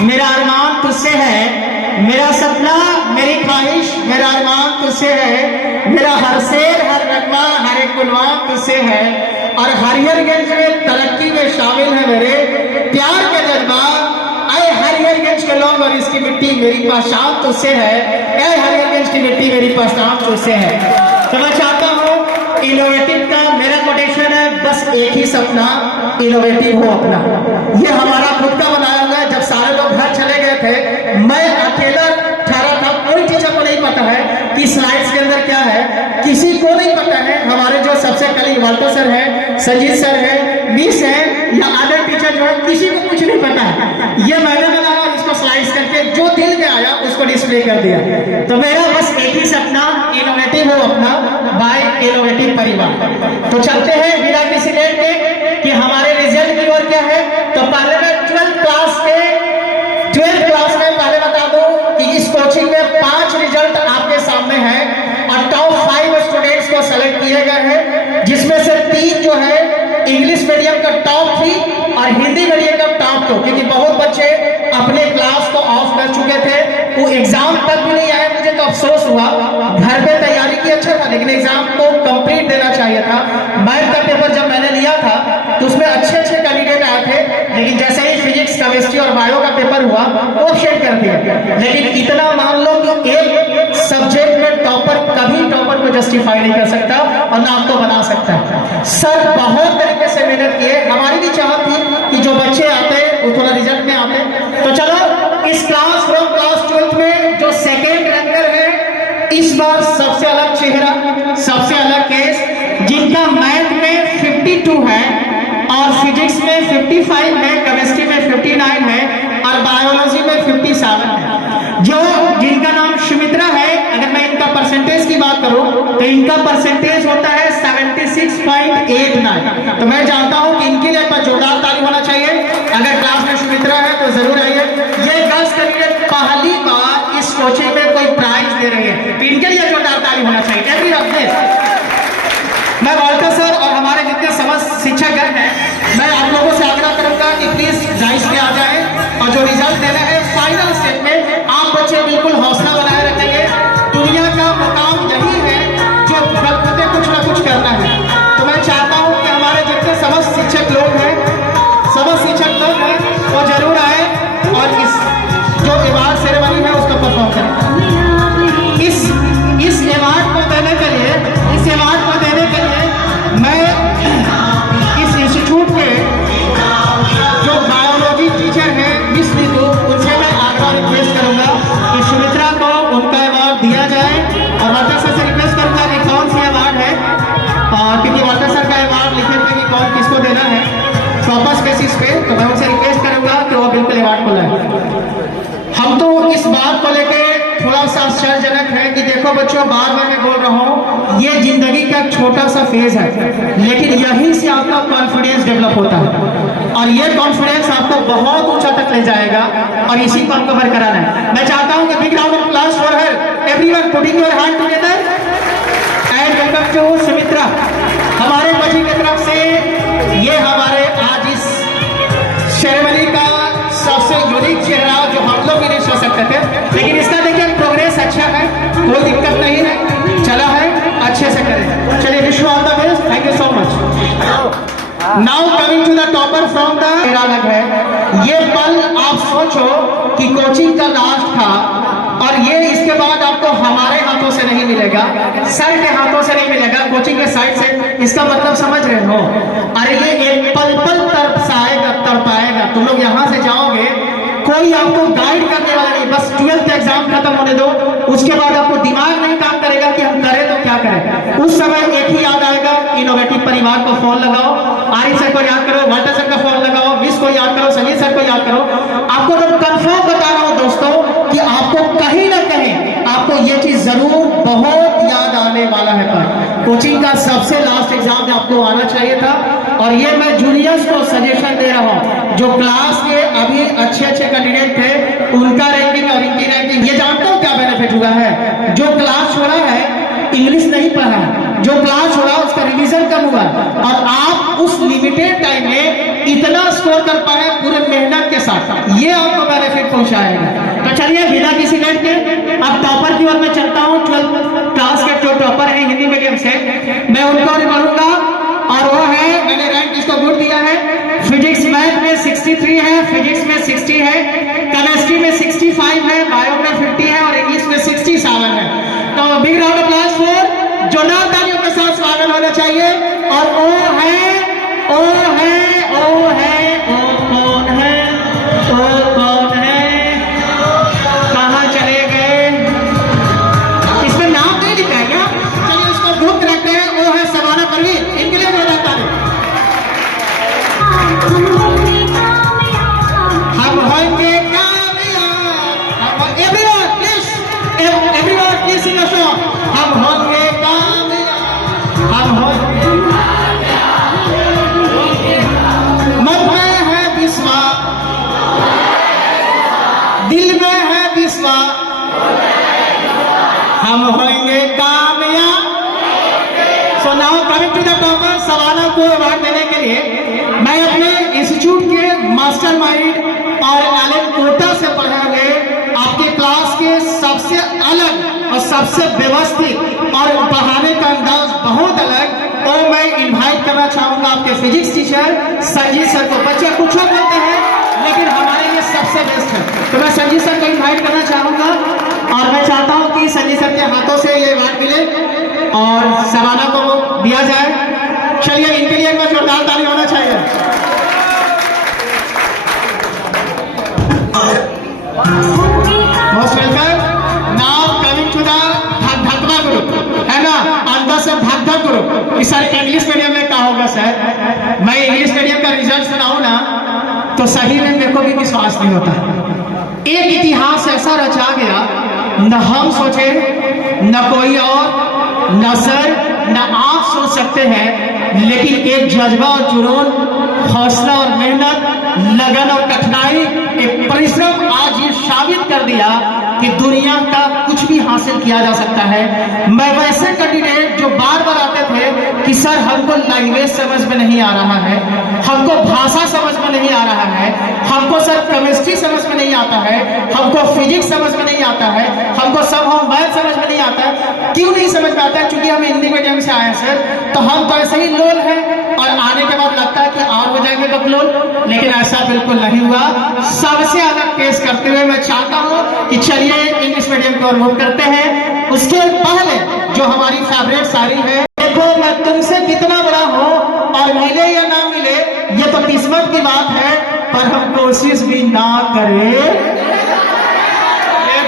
मेरा अरमान तुझसे है, मेरा सपना मेरी ख्वाहिश मेरा अरमान तुझसे है, मेरा हर शेर हर नगमा हर एक गुलवान तुझसे है, और हरिहरगंज में तरक्की में शामिल है मेरे प्यार के जज्बात। ऐ हरिहरगंज के लोग और इसकी मिट्टी मेरी पहचान तुझसे है, ऐ हरिहरगंज की मिट्टी मेरी पहचान तुझसे है। तो मैं चाहता हूँ इनोवेटिव का मेरा कोटेशन है, बस एक ही सपना इनोवेटिव हो अपना। ये हमारा खुद का बनाया हुआ है। जब सारे लोग घर चले गए थे, मैं अकेला ठहरा था, कोई टीचर को नहीं पता है कि स्लाइड्स के अंदर क्या है, किसी को नहीं पता है। हमारे जो सबसे कलीग वाल्टर सर है, संजीत सर है, मिस है या अदर टीचर जो है, किसी को कुछ नहीं पता है। ये मैंने बनाया, इसको स्लाइड्स करके जो दिल में आया उसको डिस्प्ले कर दिया। तो मेरा बस एक ही सपना इनोवेटिव हो अपना बाय इनोवेटिव परिवार। तो चलते हैं बिना किसी लेट के कि हमारे रिजल्ट की ओर क्या है। तो पहले मैं 12th क्लास में पहले बता दूं कि इस कोचिंग में 5 रिजल्ट आपके सामने हैं और टॉप 5 स्टूडेंट्स को सेलेक्ट किए गए हैं, जिसमें से 3 जो है इंग्लिश मीडियम का टॉप 3 और हिंदी मीडियम का टॉप 2, क्योंकि बहुत बच्चे अपने क्लास को ऑफ कर चुके थे, वो एग्जाम तक भी नहीं आए। मुझे तो अफसोस हुआ, घर पे तैयारी की अच्छा था लेकिन एग्जाम को कंप्लीट देना चाहिए था। मैथ का पेपर जब मैंने लिया था तो उसमें अच्छे कैंडिडेट आए थे, लेकिन जैसे ही फिजिक्स केमिस्ट्री और बायो का पेपर हुआ वो शेड कर दिया। लेकिन इतना मान लो कि एक सब्जेक्ट में टॉपर कभी टॉपर को जस्टिफाई नहीं कर सकता और नाम तो बना सकता है। सर बहुत तरीके से मेहनत किए, हमारी भी चाहत थी कि जो बच्चे आते वो थोड़ा रिजल्ट में आते। तो चलो इस क्लास 12th में जो सेकेंड रैंकर है, इस बार सबसे अलग चेहरा, सबसे अलग केस, जिनका मैथ में 52 है और फिजिक्स में 55 है, केमिस्ट्री में 59 है और बायोलॉजी में 57 है। जो जिनका नाम सुमित्रा है, अगर मैं इनका परसेंटेज की बात करूं तो इनका परसेंटेज होता है 76.89। तो मैं चाहता हूं कि इनके लिए जोरदार ताली होना चाहिए। अगर क्लास में सुमित्रा है तो जरूर आइए। ये 10 कैंडिडेट पहली बार इस कोचिंग में कोई प्राइज दे रही है, तो इनके लिए जोरदार ताली होना चाहिए। मैं वाल्टर सर और हमारे जितने समस्त शिक्षकगण हैं, मैं आप लोगों से आग्रह करूंगा कि प्लीज डाइस में आ जाएं और जो रिजल्ट देना है फाइनल स्टेप में आप बच्चे बिल्कुल हौसला बनाए रखेंगे। दुनिया का मुकाम यही है जो बलबूते कुछ ना कुछ करना है। तो मैं चाहता हूं कि हमारे जितने समस्त शिक्षक लोग हैं वो जरूर आए और इस जो अवार्ड सेरेमनी है उसको परफॉर्म करें। इस अवार्ड को देने के लिए मैं इस इंस्टीट्यूट के जो बायोलॉजी टीचर हैं मिस नीतू, उनसे मैं आग्रह रिक्वेस्ट करूंगा कि सुमित्रा को उनका अवार्ड दिया जाए और वाल्टर सर से रिक्वेस्ट करूंगा कि कौन सी अवार्ड है, क्योंकि वाल्टर सर का अवार्ड लिखे थे कि कौन किसको देना है प्रॉपर बेसिस पे। तो मैं उनसे रिक्वेस्ट करूंगा कि वो बिल्कुल अवार्ड को लाए। हम तो इस बात को लेके थोड़ा सा आश्चर्यजनक है कि देखो बच्चों, बार बार मैं बोल रहा हूँ, ये जिंदगी का छोटा सा फेज है, लेकिन यहीं से आपका कॉन्फिडेंस डेवलप होता है और ये कॉन्फिडेंस आपको बहुत ऊंचा तक ले जाएगा और इसी को आपको बरकरार है। मैं चाहता हूँ कि big round of applause for her, everyone putting your hand together and welcome to Sumitra. हमारे बच्ची की तरफ से ये हमारे आज इस सेरेमनी का सबसे यूनिक चेहरा जो हम लोग भी नहीं सोच सकते थे, लेकिन इसका देखिए प्रोग्रेस अच्छा है, कोई दिक्कत नहीं है, चला है, अच्छे से करें। चलिए wish you all the best, thank you so much. Now coming to the topper from the अलग है। ये पल आप सोचो कि कोचिंग का लास्ट था और ये इसके बाद आपको हमारे हाथों से नहीं मिलेगा, सर के हाथों से नहीं मिलेगा, कोचिंग के साइड से। इसका मतलब समझ रहे हो? अरे ये एक पल पल तड़पाएगा। तुम लोग यहाँ से जाओगे, कोई आपको गाइड करने वाला नहीं, बस 12th एग्जाम खत्म होने दो, उसके बाद आपको दिमाग नहीं काम करेगा कि हम करें तो क्या करें। उस समय एक ही याद आएगा, इनोवेटिव परिवार को फोन लगाओ, आरिफ सर को याद करो, वाल्टर सर का फोन लगाओ, मिस को याद करो, संजीत सर को याद करो। आपको तो कंफर्म बता रहा हूं दोस्तों कि आपको कहीं ना कहीं आपको ये चीज जरूर बहुत याद आने वाला है। पर कोचिंग का सबसे लास्ट एग्जाम में आपको आना चाहिए था और ये मैं जूनियर्स को सजेशन दे रहा हूँ, जो क्लास के अभी अच्छे कैंडिडेट थे उनका रैंकिंग और इनकी रैंकिंग, ये जानता हूँ क्या बेनिफिट हुआ है। जो क्लास छोड़ा है इंग्लिश नहीं पढ़ा, जो क्लास छोड़ा उसका आपका रिवीजन कम हुआ और आप उस लिमिटेड टाइम में इतना स्कोर कर पाए पूरे मेहनत के साथ, ये आपको बेनिफिट पहुंचाएगा। तो चलिए बिना किसी लेट के अब टॉपर की ओर मैं चलता हूँ। 12th क्लास के जो टॉपर है हिंदी मीडियम से, मैं उनको बढ़ूंगा और वो है, मैंने रैंक इसको गुड दिया है। फिजिक्स मैथ में 63 है, फिजिक्स में 60 है, केमिस्ट्री में 65 है, बायो में 50 है और इंग्लिश में 67 है। तो big round of applause for जोरदार तालियों के साथ स्वागत होना चाहिए। और ओ है, ओ है, ओ है, ओ कौन है, ओ कौन है, कहाँ चले गए? इसमें नाम नहीं लिखा है क्या? चलिए उसको गुप्त रखते हैं। वो है सवाना परवीन, इनके लिए जोरदार ताली। हम होंगे कामयाब, everyone please, everyone please sing a song. हम होंगे कामयाब, हम होंगे कामयाब, मन में है विश्वास, दिल में है विश्वास, हम होंगे कामयाब। So now coming to the topper, Savana को अवार्ड देने के लिए मैं अपने इंस्टीट्यूट के मास्टरमाइंड और एलन कोटा से पढ़े हुए आपके क्लास के सबसे अलग और सबसे व्यवस्थित और पढ़ाने का अंदाज बहुत अलग, और मैं इनवाइट करना चाहूंगा आपके फिजिक्स टीचर संजीव सर को। बच्चे कुछ बोलते हैं लेकिन हमारे लिए सबसे बेस्ट है, तो मैं संजीव सर को इनवाइट करना चाहूंगा और मैं चाहता हूं कि संजीव सर के हाथों से ये अवार्ड मिले और सवाना को दिया जाए। चलिए इनके लिए एक बार जोरदार ताली होना चाहिए। Most welcome. Now coming to the धकधकवा ग्रुप, है ना, अंदर से धक ग्रुप। इस साल इंग्लिश मीडियम में क्या होगा सर? मैं इंग्लिश मीडियम का रिजल्ट सुनाऊं ना तो सही में मेरे को भी विश्वास नहीं होता। एक इतिहास ऐसा रचा गया, न हम सोचे, न कोई और, न सर न आप सोच सकते हैं, लेकिन एक जज्बा और जुनून, हौसला और मेहनत, लगन और कठिनाई, एक परिश्रम आज ये साबित कर दिया कि दुनिया का कुछ भी हासिल किया जा सकता है। मैं वैसे कैंडिडेट जो बार बार आते थे कि सर हमको लैंग्वेज समझ में नहीं आ रहा है, हमको भाषा समझ में नहीं आ रहा है, हमको सर केमिस्ट्री समझ में नहीं आता है, हमको फिजिक्स समझ में नहीं आता है, हमको सब हम मैथ समझ में नहीं आता है। क्यों नहीं समझ में आता है? क्योंकि हम हिंदी मीडियम से आए हैं सर, तो हम तो ऐसे ही लोल हैं और आने के बाद लगता है कि और हो जाएंगे बकलोल, लेकिन ऐसा बिल्कुल नहीं हुआ। सबसे अलग पेश करते हुए मैं चाहता हूँ कि चलिए इंग्लिश मीडियम को मूव करते हैं। उसके पहले जो हमारी फेवरेट शायरी है, देखो मैं तुमसे कितना बड़ा हूँ और मिले या ना मिले ये तो किस्मत की बात है, पर हम कोशिश भी ना करें ये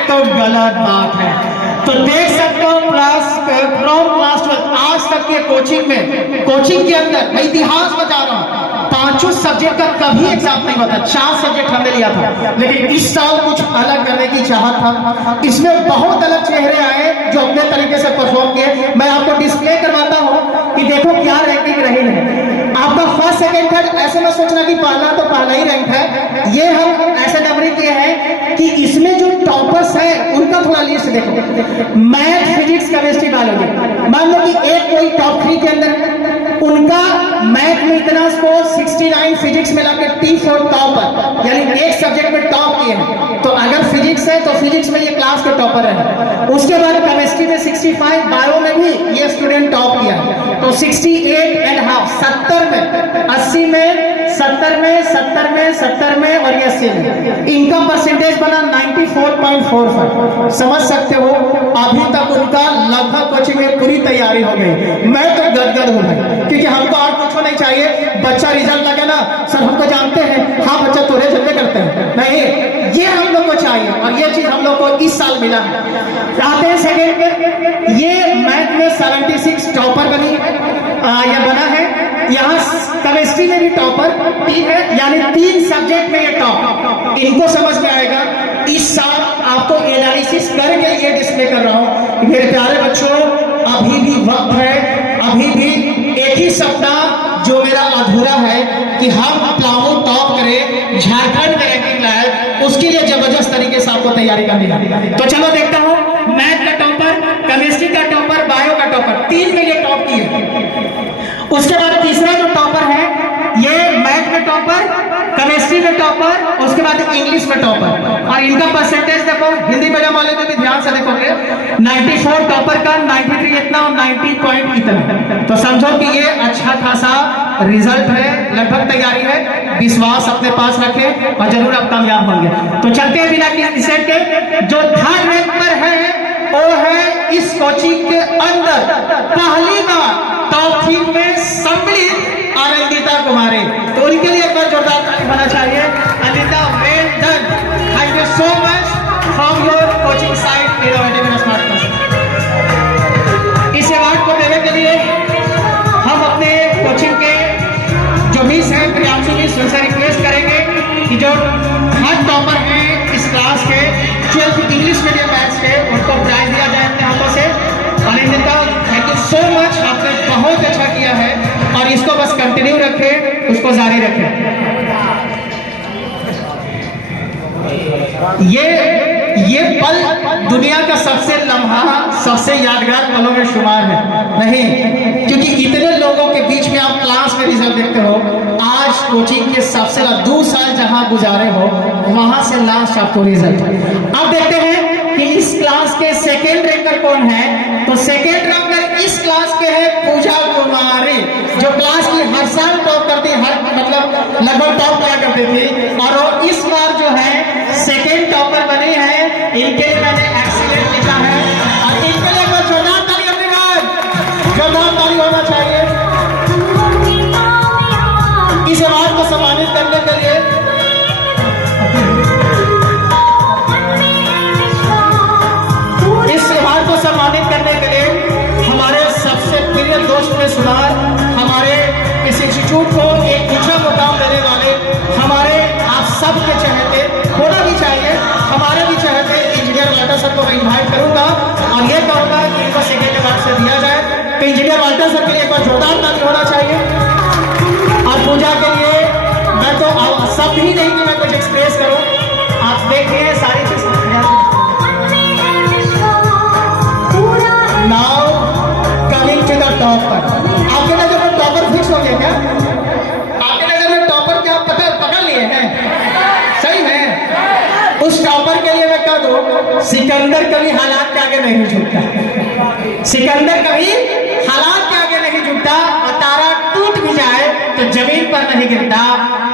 तो गलत बात है। तो देख सकते हो फ्रॉम क्लास 12 आज तक के कोचिंग के अंदर मैं इतिहास बता रहा हूँ, पांचों सब्जेक्ट का कभी एग्जाम नहीं होता। 4 सब्जेक्ट हमने लिया था, लेकिन इस साल कुछ अलग करने की चाहत था। इसमें बहुत अलग चेहरे आए जो अपने तरीके से परफॉर्म किए। मैं आपको डिस्प्ले करवाता हूँ कि देखो क्या रैंकिंग रही है। आपका फर्स्ट सेकंड थर्ड ऐसे में सोचना कि पहला तो पहला ही रैंक है, ये हम ऐसे नंबरिंग किए हैं कि इसमें जो टॉपर्स है उनका थोड़ा लिस्ट देखो। मैथ, फिजिक्स, केमिस्ट्री, बायोलॉजी, मान लो कि एक कोई टॉप 3 के अंदर, उनका मैथ में इतना स्कोर 69, फिजिक्स में लाके T4 टॉपर, यानी एक सब्जेक्ट में टॉप किए हैं। तो अगर फिजिक्स है तो फिजिक्स में ये क्लास के टॉपर है। उसके बाद केमिस्ट्री में 65, बायो में भी ये स्टूडेंट टॉप किया है, तो 68.5, 70 में, 80 में, 70 में, 70 में, 70 में और ये 80 में। इनका परसेंटेज बना 94.45। समझ सकते हो अभी तक उनका लगभग कोचिंग में पूरी तैयारी हो गई। मैं तो गदगद हूँ भाई, क्योंकि हमको और कुछ नहीं चाहिए। बच्चा रिजल्ट लगे ना सर हमको जानते हैं, हाँ बच्चा तोरे जल्दी करते हैं, नहीं ये हम लोग को चाहिए और ये चीज हम लोग को इस साल मिला है। आते हैं सेकेंड में, ये मैथ में 76 टॉपर बनी या बना है। यहाँ केमिस्ट्री में भी टॉपर 3 है, यानी 3 सब्जेक्ट में ये टॉप। इनको समझ में आएगा। इस साल आपको एनालिसिस करके ये डिस्प्ले कर रहा हूँ। मेरे प्यारे बच्चों, अभी भी वक्त है, अभी भी एक ही सपना जो मेरा अधूरा है कि हम प्लामो टॉप करें, झारखंड में रैंकिंग लाए, उसके लिए जबरदस्त तरीके से आपको तैयारी करनी है। तो चलो देखता हूँ मैथ का टॉपर, केमिस्ट्री का टॉपर, बायो का टॉपर, 3 में ये टॉप किए। उसके बाद तीसरा जो टॉपर है ये मैथ में टॉपर, केमिस्ट्री में टॉपर, उसके बाद इंग्लिश में टॉपर। और इनका परसेंटेज देखो, हिंदी मीडियम वाले में भी ध्यान से देखोगे 94 टॉपर का, 93 इतना और 90 पॉइंट इतना। तो समझो कि ये अच्छा खासा रिजल्ट है, लगभग तैयारी है। विश्वास अपने पास रखें और जरूर आप कामयाब होंगे। तो चलते हैं बिना किसी के, जो थर्ड रैंक पर है वो है इस कोचिंग के अंदर पहली बार टॉप 3 में सम्मिलित अनिंदिता कुमारी। तो उनके लिए एक बार जोरदार ताली होना चाहिए। Anindita, well done, thank you so much from your coaching side innovative and smart person. इस अवार्ड को देने के लिए हम अपने कोचिंग के जो मिस है प्रियांशु मिस, उनसे रिक्वेस्ट करेंगे कि जो थर्ड टॉपर है इस क्लास के 12th इंग्लिश मीडियम बैच के, उनको प्राइज दिया जाए अपने हाथों से। Anindita, thank you so much, आपने बहुत अच्छा किया है और इसको बस कंटिन्यू रखें, उसको जारी रखें। ये पल दुनिया का सबसे लम्हा, सबसे यादगार पलों में शुमार है नहीं, क्योंकि इतने लोगों के बीच में आप क्लास में रिजल्ट देखते हो। आज कोचिंग के सबसे 2 साल जहां गुजारे हो, वहां से लास्ट आपको रिजल्ट। अब देखते हैं कि इस क्लास के सेकेंड रैंकर कौन है। तो सेकेंड रैंकर इस क्लास के है पूजा कुमारी, जो क्लास की हर साल टॉप करती, हर मतलब लगभग टॉप किया करती थी, और वो इस बार जो है सेकेंड टॉपर बनी है। इनके लिए मैंने एक्सीलेंट लिखा है और इनके लिए एक जोरदार ताली, अपने बाद जोरदार ताली होना चाहिए। इस अवार्ड को सम्मानित करने के लिए हमारे सबसे प्रिय दोस्त में सुधार, हमारे इस इंस्टीट्यूट को एक ऊंचा मुकाम देने वाले, हमारे आप सबके चहेते होना भी चाहिए, हमारे भी चहेते इंजीनियर वाल्टर सर को मैं इन्वाइट करूंगा और ये कहूंगा कि इनको सेकेंड अवार्ड से दिया जाए। तो इंजीनियर वाल्टर सर के लिए एक बार जोरदार ताली होना चाहिए। और पूजा के लिए मैं तो सब ही नहीं कि मैं कुछ एक्सप्रेस करूं, आप देखिए सारी चीज। Now coming to the topper. आपके नजर में टॉपर फिक्स हो गया क्या? आपके नजर में टॉपर क्या पकड़ लिए हैं? सही है। उस टॉपर के लिए मैं कह दूं, सिकंदर कभी हालात के आगे नहीं झुकता। सिकंदर कभी हालात के आगे नहीं झुकता, और तारा टूट भी जाए तो जमीन पर नहीं गिरता।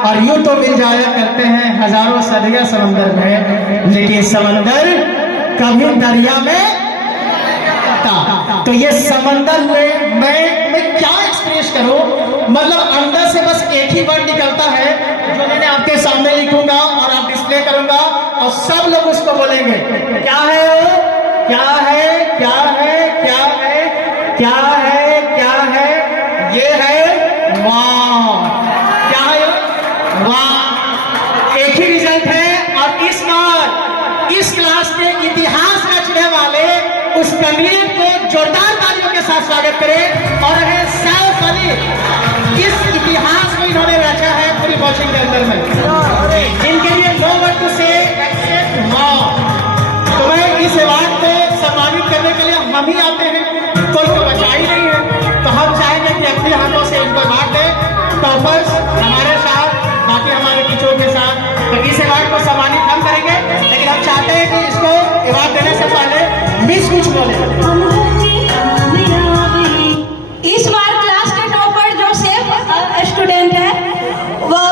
और यूं तो मिल जाया करते हैं हजारों सदियां समंदर में, लेकिन समंदर कभी दरिया में। तो ये समंदर में मैं क्या एक्सप्रेस करूं, मतलब अंदर से बस एक ही वर्ड निकलता है जो मैंने आपके सामने लिखूंगा और आप डिस्प्ले करूंगा और सब लोग उसको बोलेंगे। क्या है वो? क्या है? क्या है? क्या है? क्या है? क्या है? ये है वाह। क्या है? वाह। एक ही रिजल्ट है और इस बार इस क्लास के इतिहास रचने वाले उस कैंडिडेट को जोरदार तालियों के साथ स्वागत करें। और है सैफ अली, इस इतिहास को इन्होंने रचा है पूरी कोचिंग के अंदर में। इनके लिए नो वर्ड टू से एक्सेप्ट वाह। तो मैं इस अवार्ड को सम्मानित करने के लिए हम ही आते हैं, कोई तो बचा ही नहीं है। तो हम चाहेंगे कि अपने हाथों से इनको अवार्ड दें, टॉपर्स हमारे साथ, बाकी हमारे टीचरों के साथ। तो इस अवार्ड को सम्मानित हम करेंगे, लेकिन हम चाहते हैं कि इसको अवार्ड देने से पहले मिस कुछ बोले। इस बार क्लास के टॉपर जो सेफ स्टूडेंट है, वो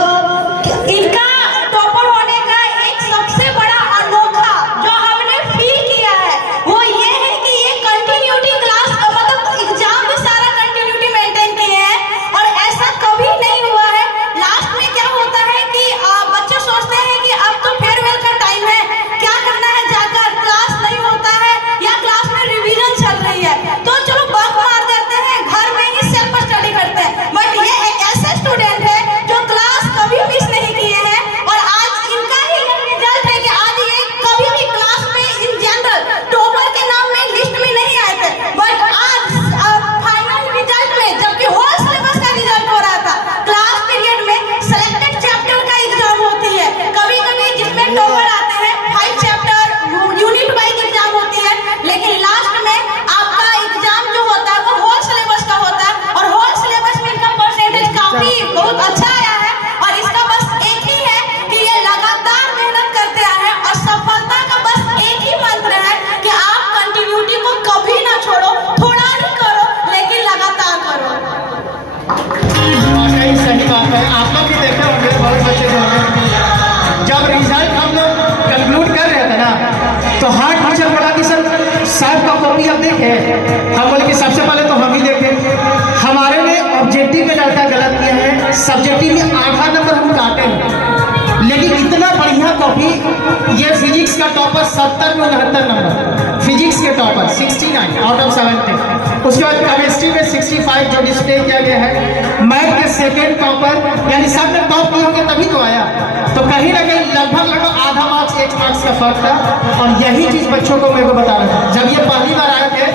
इनका टॉपर होने का एक सबसे बड़ा अनोखा जो हमने फील किया है वो ये है कि ये कंटिन्यूटी क्लास, मतलब एग्जाम में सारा कंटिन्यूटी मेंटेन किए हैं और ऐसा कभी नहीं हुआ है। लास्ट में क्या होता है कि बच्चे सोचते हैं कि अब तो फेयरवेल का टाइम है, क्या करना है, जाकर क्लास नहीं होता है या क्लास में रिवीजन लिखे। हम बोले कि सबसे पहले तो हम ही देखे। हमारे में ऑब्जेक्टिव में लड़का गलत किया है, सब्जेक्टिव में आधा नंबर हम काटे हैं। लेकिन इतना बढ़िया कॉपी, ये फिजिक्स का टॉपर 70 में 69 नंबर, फिजिक्स के टॉपर 69 आउट ऑफ 70। उसके बाद केमिस्ट्री में 65 जो डिस्प्ले किया गया है। मैथ के सेकेंड टॉपर, यानी सब में टॉप किए होंगे तभी तो आया। तो कहीं ना कहीं लगभग आधा मार्क्स 1 मार्क्स का फर्क था। और यही चीज बच्चों को मेरे को बता रहा था। जब ये पहली बार आए थे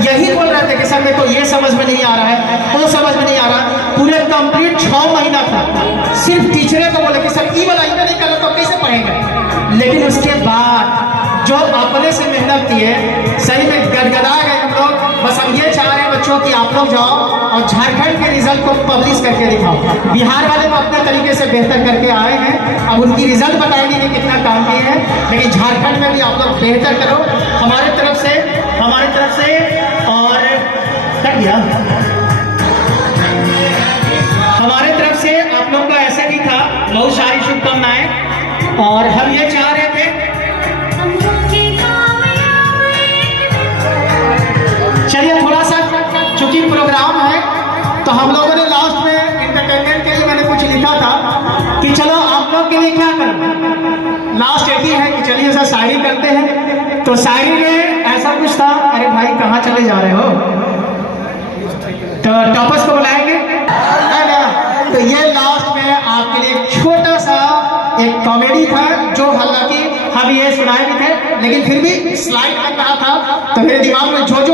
यही बोल रहे थे कि सर मेरे को ये समझ में नहीं आ रहा है, वो समझ में नहीं आ रहा। पूरे कंप्लीट 6 महीना था सिर्फ टीचरे को बोले कि सर ई वाला इतना नहीं कर तो कैसे पढ़ेंगे। लेकिन उसके बाद जो अपने से मेहनत किए, सही में गदगदा गए हम लोग। बस हम ये चाह रहे हैं बच्चों कि आप लोग जाओ और झारखंड के रिजल्ट को पब्लिश करके दिखाओ। बिहार वाले तो अपने तरीके से बेहतर करके आए हैं, अब उनकी रिजल्ट बताएंगे कि कितना काम किए हैं। लेकिन झारखंड में भी आप लोग बेहतर करो हमारे तरफ से। और कर दिया हमारे तरफ से आप लोग का ऐसे भी था। बहुत सारी शुभकामनाएं। और हम ये चाह रहे थे, चलिए थोड़ा सा चूंकि प्रोग्राम है तो हम लोगों ने लास्ट में इंटरटेनमेंट के लिए मैंने कुछ लिखा था कि चलो आप लोग के लिए क्या करें। लास्ट एक ही है कि चलिए ऐसा शायरी करते हैं। तो शायरी में ऐसा कुछ था, अरे भाई कहाँ चले जा रहे हो, तो टॉपर्स को बुलाएंगे है ना। तो ये लास्ट में आपके लिए एक छोटा सा एक कॉमेडी था, जो हालांकि हम ये सुनाए भी थे लेकिन फिर भी स्लाइड कर रहा था। तो मेरे दिमाग में जो